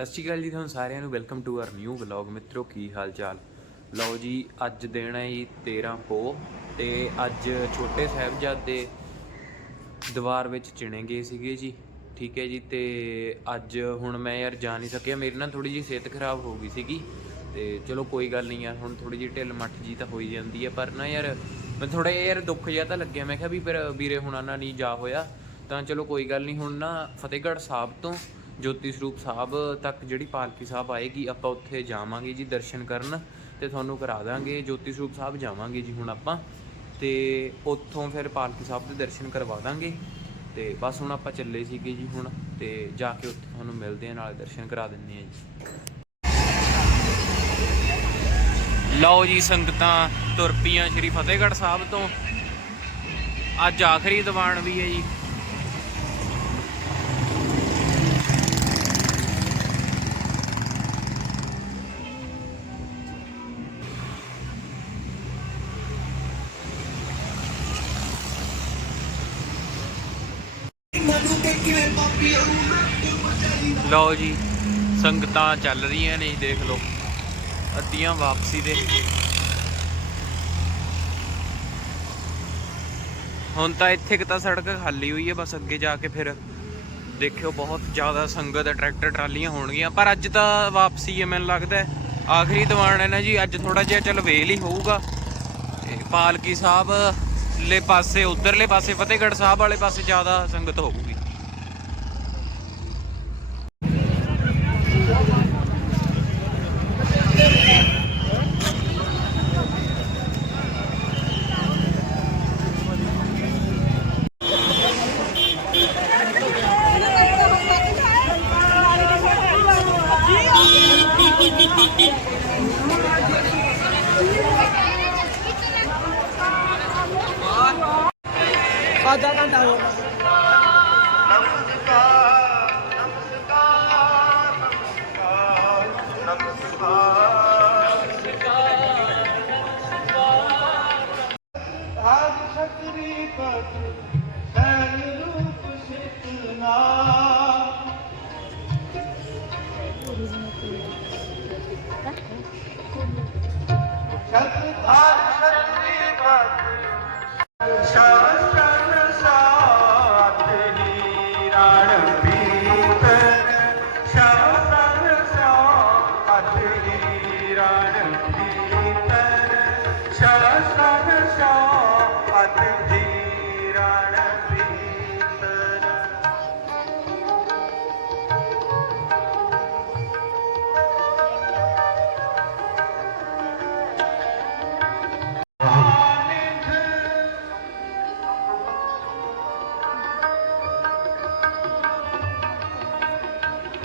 ਸਤਿ ਸ਼੍ਰੀ ਅਕਾਲ ਜੀ ਤੁਹਾਨੂੰ ਸਾਰਿਆਂ ਨੂੰ welcome to our new vlog ਮਿੱਤਰੋ, ਕੀ ਹਾਲ ਚਾਲ ਲਓ ਜੀ, ਅੱਜ ਦਿਨ ਹੈ ਜੀ 13 ਪੋ, ਤੇ ਅੱਜ ਛੋਟੇ ਸਾਹਿਬਜ਼ਾਦੇ ਦੀਵਾਰ ਵਿੱਚ ਚਿਣੇ ਗਏ ਸੀਗੇ ਜੀ। ਠੀਕ ਹੈ ਜੀ, ਤੇ ਅੱਜ ਹੁਣ ਮੈਂ ਯਾਰ ਜਾ ਨਹੀਂ ਸਕਿਆ। ਮੇਰੀ ਨਾ ਥੋੜੀ ਜੀ ਸਿਹਤ ਖਰਾਬ ਹੋ ਗਈ ਸੀਗੀ, ਤੇ ਚਲੋ ਕੋਈ ਗੱਲ ਨਹੀਂ ਯਾਰ, ਹੁਣ ਥੋੜੀ ਜਿਹੀ ਢਿੱਲ ਮੱਠ ਜੀ ਤਾਂ ਹੋਈ ਜਾਂਦੀ ਹੈ। ਪਰ ਨਾ ਯਾਰ, ਮੈਂ ਥੋੜਾ ਯਾਰ ਦੁੱਖ ਜਿਹਾ ਤਾਂ ਲੱਗਿਆ। ਮੈਂ ਕਿਹਾ ਵੀ ਫਿਰ ਵੀਰੇ ਹੁਣਾਂ ਨਾਲ ਨਹੀਂ ਜਾ ਹੋਇਆ, ਤਾਂ ਚਲੋ ਕੋਈ ਗੱਲ ਨਹੀਂ। ਹੁਣ ਨਾ ਫਤਿਹਗੜ੍ਹ ਸਾਹਿਬ ਤੋਂ ਜੋਤੀ ਸਰੂਪ ਸਾਹਿਬ ਤੱਕ ਜਿਹੜੀ ਪਾਲਕੀ ਸਾਹਿਬ ਆਏਗੀ, ਆਪਾਂ ਉੱਥੇ ਜਾਵਾਂਗੇ ਜੀ ਦਰਸ਼ਨ ਕਰਨ ਤੇ ਤੁਹਾਨੂੰ ਕਰਾ ਦਾਂਗੇ। ਜੋਤੀ ਸਰੂਪ ਸਾਹਿਬ ਜਾਵਾਂਗੇ ਜੀ ਹੁਣ ਆਪਾਂ ਤੇ ਉੱਥੋਂ ਫਿਰ ਪਾਲਕੀ ਸਾਹਿਬ ਦੇ ਦਰਸ਼ਨ ਕਰਵਾ ਦਾਂਗੇ। ਤੇ ਬਸ ਹੁਣ ਆਪਾਂ ਚੱਲੇ ਸੀਗੇ ਜੀ ਹੁਣ ਤੇ ਜਾ ਕੇ ਉੱਥੇ ਤੁਹਾਨੂੰ ਮਿਲਦੇ ਆ ਨਾਲ ਦਰਸ਼ਨ ਕਰਾ ਦਿੰਨੇ ਆ ਜੀ। ਲਓ ਜੀ ਸੰਗਤਾਂ, ਤੁਰ ਪਈਆਂ ਸ਼੍ਰੀ ਫਤਿਹਗੜ੍ਹ ਸਾਹਿਬ ਤੋਂ। ਅੱਜ ਆਖਰੀ ਦੀਵਾਨ ਵੀ ਹੈ ਜੀ। ਲਓ ਜੀ ਸੰਗਤਾਂ ਚੱਲ ਰਹੀਆਂ ਨੇ ਜੀ, ਦੇਖ ਲਓ। ਅੱਧੀਆਂ ਵਾਪਸੀ ਦੇ। ਹੁਣ ਤਾਂ ਇੱਥੇ ਕਿ ਤਾਂ ਸੜਕ ਖਾਲੀ ਹੋਈ ਹੈ ਬਸ ਅੱਗੇ ਜਾ ਕੇ ਫਿਰ ਦੇਖਿਓ ਬਹੁਤ ਜ਼ਿਆਦਾ ਸੰਗਤ ਟਰੈਕਟਰ ਟਰਾਲੀਆਂ ਹੋਣਗੀਆਂ। ਪਰ ਅੱਜ ਤਾਂ ਵਾਪਸੀ ਹੈ ਮੈਨੂੰ ਲੱਗਦਾ ਆਖਰੀ ਦੀਵਾਨ ਹੈ ਨਾ ਜੀ ਅੱਜ ਥੋੜਾ ਜਿਹਾ ਚੱਲ ਵੇਲ ਹੀ ਹੋਊਗਾ। ਪਾਲਕੀ ਸਾਹਿਬ ਲੈ ਪਾਸੇ ਉਧਰਲੇ ਪਾਸੇ ਫਤਿਹਗੜ੍ਹ ਸਾਹਿਬ ਵਾਲੇ ਪਾਸੇ ਜ਼ਿਆਦਾ ਸੰਗਤ ਹੋਊਗੀ। ਆਧਾ ਘੰਟਾ ਹੋਰ ਆਦ ਸ਼ਕਰੀ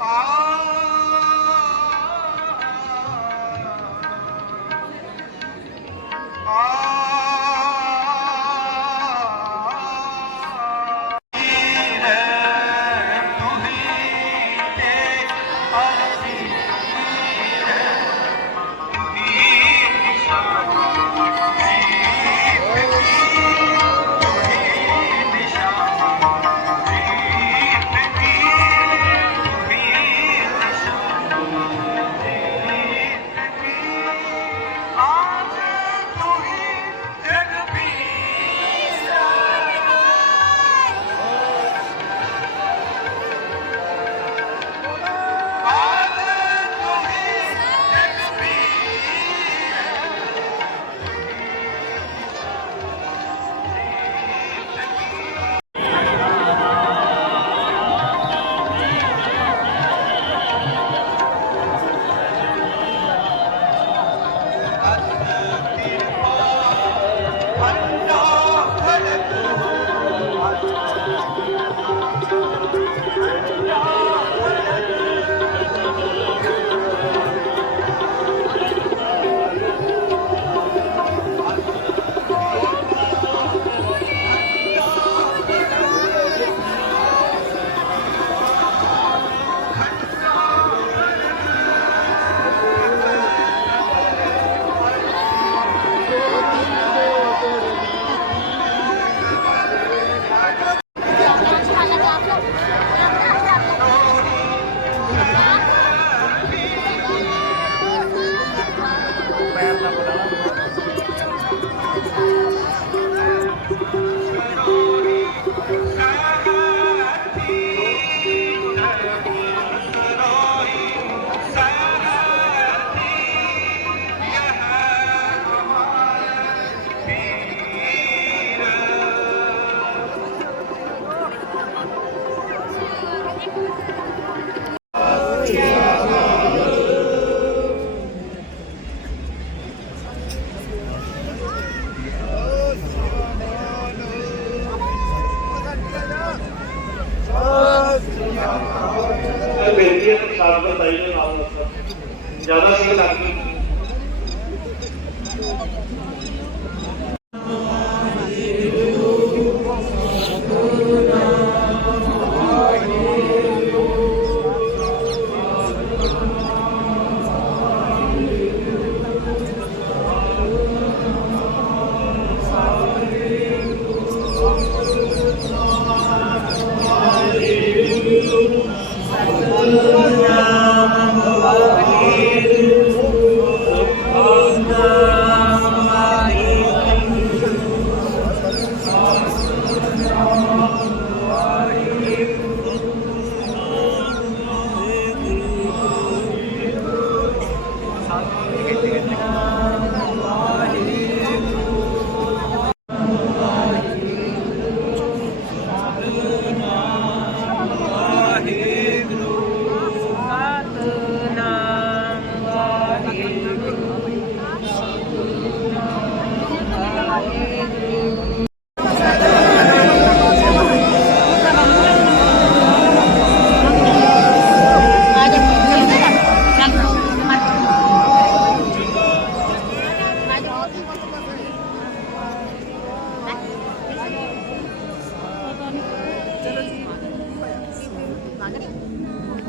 好。me.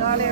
哪里